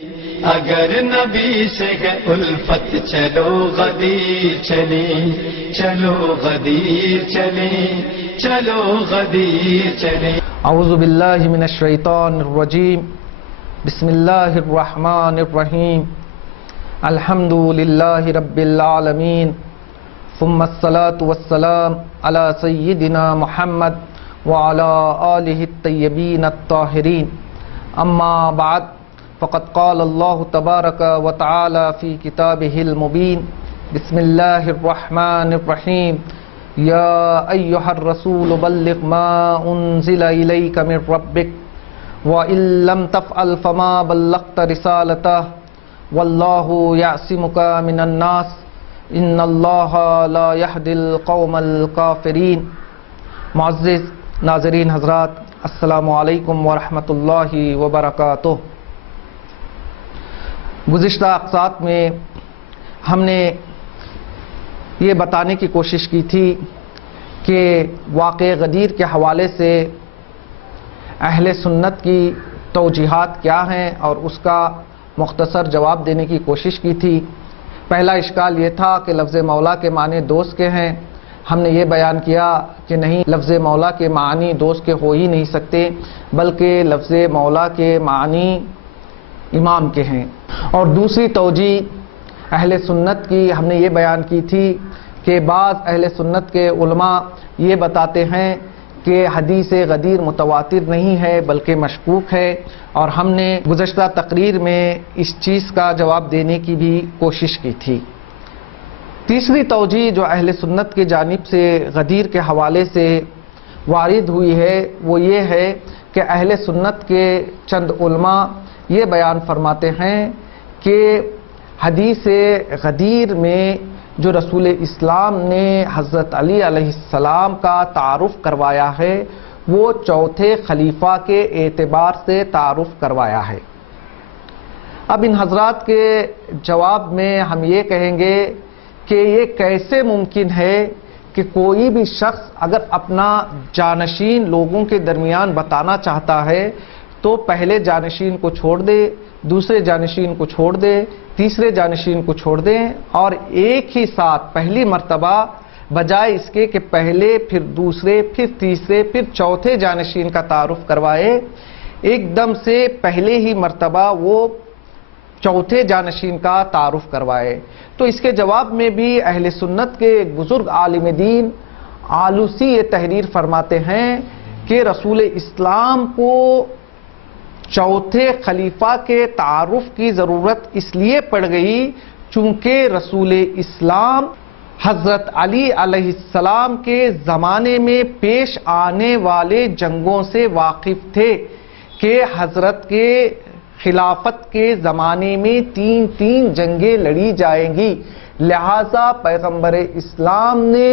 اگر نبی سے ہے الفت چلو غدیر چلیں، چلو غدیر چلیں، چلو غدیر چلیں۔ اعوذ باللہ من الشیطان الرجیم، بسم اللہ الرحمن الرحیم، الحمد للہ رب العالمین، ثم الصلاة والسلام علی سیدنا محمد وعلی آلہ الطیبین الطاہرین، اما بعد فقد قال اللہ تبارک و تعالی فی کتابہ المبین، بسم اللہ الرحمن الرحیم، یا ایہا الرسول بلغ ما انزل الیک من ربک وَإِن لَّمْ تَفْعَلْ فَمَا بَلَّغْتَ رِسَالَتَهُ وَاللَّهُ يَعْصِمُكَ مِنَ النَّاسِ إِنَّ اللَّهَ لَا يَهْدِي الْقَوْمَ الْكَافِرِينَ۔ معزز ناظرین حضرات، السلام علیکم ورحمۃ اللہ وبرکاتہ۔ گزشتہ اقساط میں ہم نے یہ بتانے کی کوشش کی تھی کہ واقعہ غدیر کے حوالے سے اہل سنت کی توجیحات کیا ہیں اور اس کا مختصر جواب دینے کی کوشش کی تھی۔ پہلا اشکال یہ تھا کہ لفظ مولا کے معنی دوست کے ہیں۔ ہم نے یہ بیان کیا کہ نہیں، لفظ مولا کے معنی دوست کے ہو ہی نہیں سکتے، بلکہ لفظ مولا کے معنی امام کے ہیں۔ اور دوسری توجیہ اہل سنت کی ہم نے یہ بیان کی تھی کہ بعض اہل سنت کے علماء یہ بتاتے ہیں کہ حدیث غدیر متواتر نہیں ہے بلکہ مشکوک ہے، اور ہم نے گزشتہ تقریر میں اس چیز کا جواب دینے کی بھی کوشش کی تھی۔ تیسری توجیہ جو اہل سنت کی جانب سے غدیر کے حوالے سے وارد ہوئی ہے وہ یہ ہے کہ اہل سنت کے چند علماء یہ بیان فرماتے ہیں کہ حدیث غدیر میں جو رسول اسلام نے حضرت علی علیہ السلام کا تعارف کروایا ہے وہ چوتھے خلیفہ کے اعتبار سے تعارف کروایا ہے۔ اب ان حضرات کے جواب میں ہم یہ کہیں گے کہ یہ کیسے ممکن ہے کہ کوئی بھی شخص اگر اپنا جانشین لوگوں کے درمیان بتانا چاہتا ہے تو پہلے جانشین کو چھوڑ دے، دوسرے جانشین کو چھوڑ دے، تیسرے جانشین کو چھوڑ دیں، اور ایک ہی ساتھ پہلی مرتبہ بجائے اس کے کہ پہلے پھر دوسرے پھر تیسرے پھر چوتھے جانشین کا تعارف کروائے، ایک دم سے پہلے ہی مرتبہ وہ چوتھے جانشین کا تعارف کروائے۔ تو اس کے جواب میں بھی اہل سنت کے ایک بزرگ عالم دین آلوسی یہ تحریر فرماتے ہیں کہ رسول اسلام کو چوتھے خلیفہ کے تعارف کی ضرورت اس لیے پڑ گئی چونکہ رسول اسلام حضرت علی علیہ السلام کے زمانے میں پیش آنے والے جنگوں سے واقف تھے کہ حضرت کے خلافت کے زمانے میں تین جنگیں لڑی جائیں گی، لہذا پیغمبر اسلام نے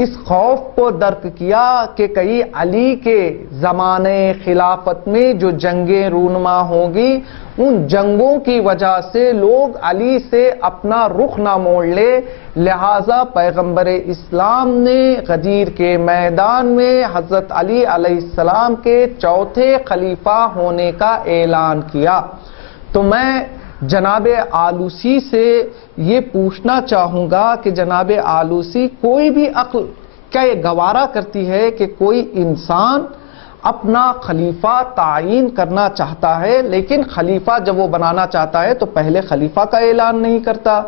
اس خوف کو درک کیا کہ کئی علی کے زمانے خلافت میں جو جنگیں رونما ہوں گی ان جنگوں کی وجہ سے لوگ علی سے اپنا رخ نہ موڑ لے، لہذا پیغمبر اسلام نے غدیر کے میدان میں حضرت علی علیہ السلام کے چوتھے خلیفہ ہونے کا اعلان کیا۔ تو میں جناب آلوسی سے یہ پوچھنا چاہوں گا کہ جناب آلوسی، کوئی بھی عقل کیا یہ گوارا کرتی ہے کہ کوئی انسان اپنا خلیفہ تعین کرنا چاہتا ہے لیکن خلیفہ جب وہ بنانا چاہتا ہے تو پہلے خلیفہ کا اعلان نہیں کرتا،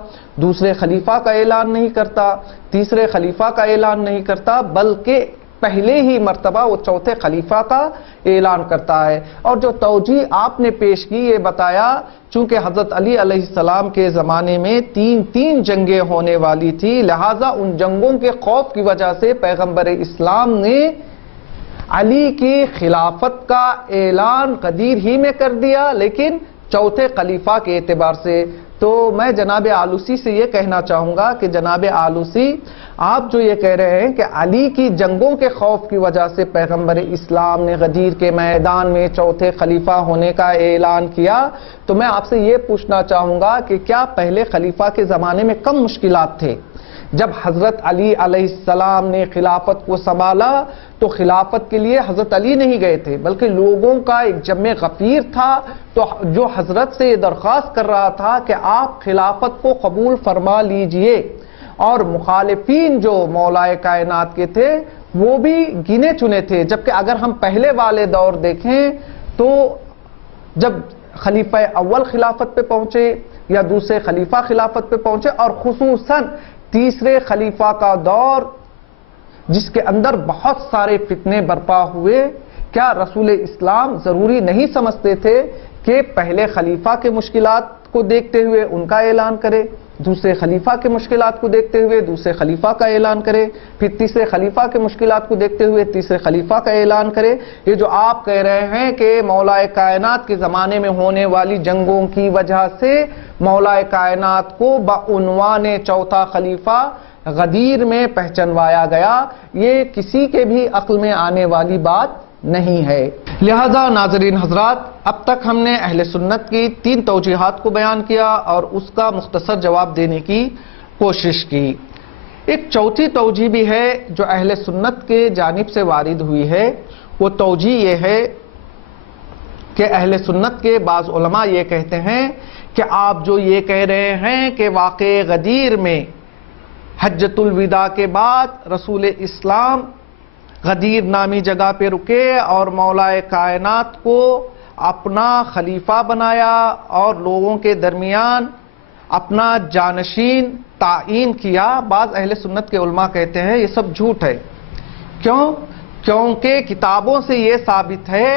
دوسرے خلیفہ کا اعلان نہیں کرتا، تیسرے خلیفہ کا اعلان نہیں کرتا، بلکہ پہلے ہی مرتبہ وہ چوتھے خلیفہ کا اعلان کرتا ہے؟ اور جو توجیہ آپ نے پیش کی یہ بتایا چونکہ حضرت علی علیہ السلام کے زمانے میں تین جنگیں ہونے والی تھی، لہٰذا ان جنگوں کے خوف کی وجہ سے پیغمبر اسلام نے علی کی خلافت کا اعلان غدیر ہی میں کر دیا لیکن چوتھے خلیفہ کے اعتبار سے۔ تو میں جناب آلوسی سے یہ کہنا چاہوں گا کہ جناب آلوسی، آپ جو یہ کہہ رہے ہیں کہ علی کی جنگوں کے خوف کی وجہ سے پیغمبر اسلام نے غدیر کے میدان میں چوتھے خلیفہ ہونے کا اعلان کیا، تو میں آپ سے یہ پوچھنا چاہوں گا کہ کیا پہلے خلیفہ کے زمانے میں کم مشکلات تھے؟ جب حضرت علی علیہ السلام نے خلافت کو سنبھالا تو خلافت کے لیے حضرت علی نہیں گئے تھے، بلکہ لوگوں کا ایک جمع غفیر تھا تو جو حضرت سے یہ درخواست کر رہا تھا کہ آپ خلافت کو قبول فرما لیجئے، اور مخالفین جو مولا کائنات کے تھے وہ بھی گنے چنے تھے، جبکہ اگر ہم پہلے والے دور دیکھیں تو جب خلیفہ اول خلافت پہ پہنچے یا دوسرے خلیفہ خلافت پہ پہنچے، اور خصوصاً تیسرے خلیفہ کا دور جس کے اندر بہت سارے فتنے برپا ہوئے، کیا رسول اسلام ضروری نہیں سمجھتے تھے کہ پہلے خلیفہ کے مشکلات کو دیکھتے ہوئے ان کا اعلان کرے، دوسرے خلیفہ کے مشکلات کو دیکھتے ہوئے دوسرے خلیفہ کا اعلان کرے، پھر تیسرے خلیفہ کے مشکلات کو دیکھتے ہوئے تیسرے خلیفہ کا اعلان کرے؟ یہ جو آپ کہہ رہے ہیں کہ مولا کائنات کے زمانے میں ہونے والی جنگوں کی وجہ سے مولا کائنات کو بعنوان چوتھا خلیفہ غدیر میں پہچنوایا گیا، یہ کسی کے بھی عقل میں آنے والی بات نہیں ہے۔ لہذا ناظرین حضرات، اب تک ہم نے اہل سنت کی 3 توجیحات کو بیان کیا اور اس کا مختصر جواب دینے کی کوشش کی۔ ایک چوتھی توجیہ بھی ہے جو اہل سنت کے جانب سے وارد ہوئی ہے، وہ توجیہ یہ ہے کہ اہل سنت کے بعض علماء یہ کہتے ہیں کہ آپ جو یہ کہہ رہے ہیں کہ واقع غدیر میں حجۃ الوداع کے بعد رسول اسلام غدیر نامی جگہ پہ رکے اور مولا کائنات کو اپنا خلیفہ بنایا اور لوگوں کے درمیان اپنا جانشین تعین کیا، بعض اہل سنت کے علماء کہتے ہیں یہ سب جھوٹ ہے۔ کیوں؟ کیونکہ کتابوں سے یہ ثابت ہے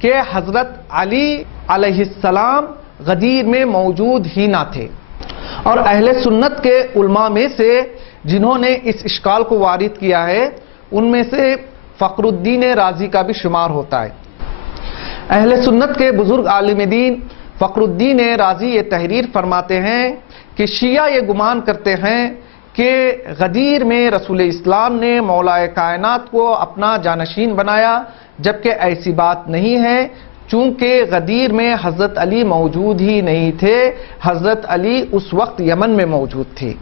کہ حضرت علی علیہ السلام غدیر میں موجود ہی نہ تھے، اور اہل سنت کے علماء میں سے جنہوں نے اس اشکال کو وارد کیا ہے ان میں سے فخر الدین رازی کا بھی شمار ہوتا ہے۔ اہل سنت کے بزرگ عالم دین فخر الدین رازی یہ تحریر فرماتے ہیں کہ شیعہ یہ گمان کرتے ہیں کہ غدیر میں رسول اسلام نے مولا کائنات کو اپنا جانشین بنایا، جبکہ ایسی بات نہیں ہے، چونکہ غدیر میں حضرت علی موجود ہی نہیں تھے، حضرت علی اس وقت یمن میں موجود تھے۔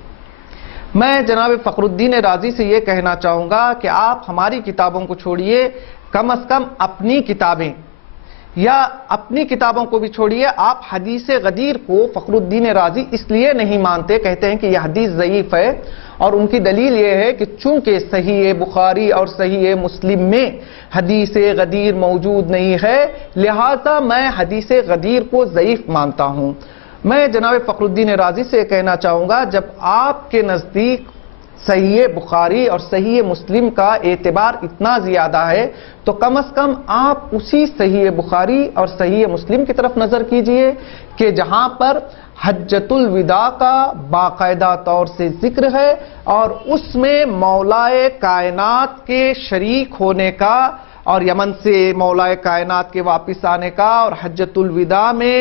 میں جناب فخر الدین رازی سے یہ کہنا چاہوں گا کہ آپ ہماری کتابوں کو چھوڑیے، کم از کم اپنی کتابیں یا اپنی کتابوں کو بھی چھوڑیے، آپ حدیث غدیر کو فخر الدین رازی اس لیے نہیں مانتے، کہتے ہیں کہ یہ حدیث ضعیف ہے، اور ان کی دلیل یہ ہے کہ چونکہ صحیح بخاری اور صحیح مسلم میں حدیث غدیر موجود نہیں ہے، لہذا میں حدیث غدیر کو ضعیف مانتا ہوں۔ میں جناب فخر الدین رازی سے کہنا چاہوں گا، جب آپ کے نزدیک صحیح بخاری اور صحیح مسلم کا اعتبار اتنا زیادہ ہے تو کم از کم آپ اسی صحیح بخاری اور صحیح مسلم کی طرف نظر کیجئے کہ جہاں پر حجۃ الوداع کا باقاعدہ طور سے ذکر ہے اور اس میں مولا کائنات کے شریک ہونے کا اور یمن سے مولا کائنات کے واپس آنے کا اور حجۃ الوداع میں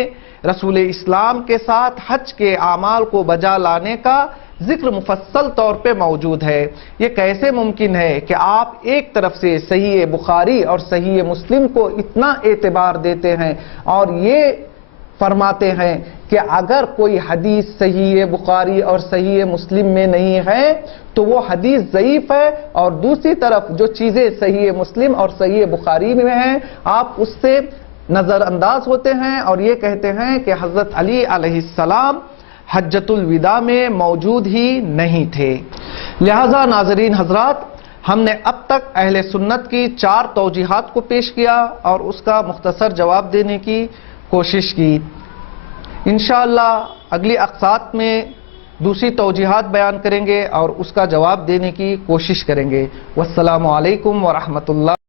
رسول اسلام کے ساتھ حج کے اعمال کو بجا لانے کا ذکر مفصل طور پہ موجود ہے۔ یہ کیسے ممکن ہے کہ آپ ایک طرف سے صحیح بخاری اور صحیح مسلم کو اتنا اعتبار دیتے ہیں اور یہ فرماتے ہیں کہ اگر کوئی حدیث صحیح بخاری اور صحیح مسلم میں نہیں ہے تو وہ حدیث ضعیف ہے، اور دوسری طرف جو چیزیں صحیح مسلم اور صحیح بخاری میں ہیں آپ اس سے نظر انداز ہوتے ہیں اور یہ کہتے ہیں کہ حضرت علی علیہ السلام حجۃ الوداع میں موجود ہی نہیں تھے۔ لہذا ناظرین حضرات، ہم نے اب تک اہل سنت کی 4 توجیحات کو پیش کیا اور اس کا مختصر جواب دینے کی کوشش کی۔ انشاءاللہ اگلی اقساط میں دوسری توجیحات بیان کریں گے اور اس کا جواب دینے کی کوشش کریں گے۔ والسلام علیکم ورحمۃ اللہ۔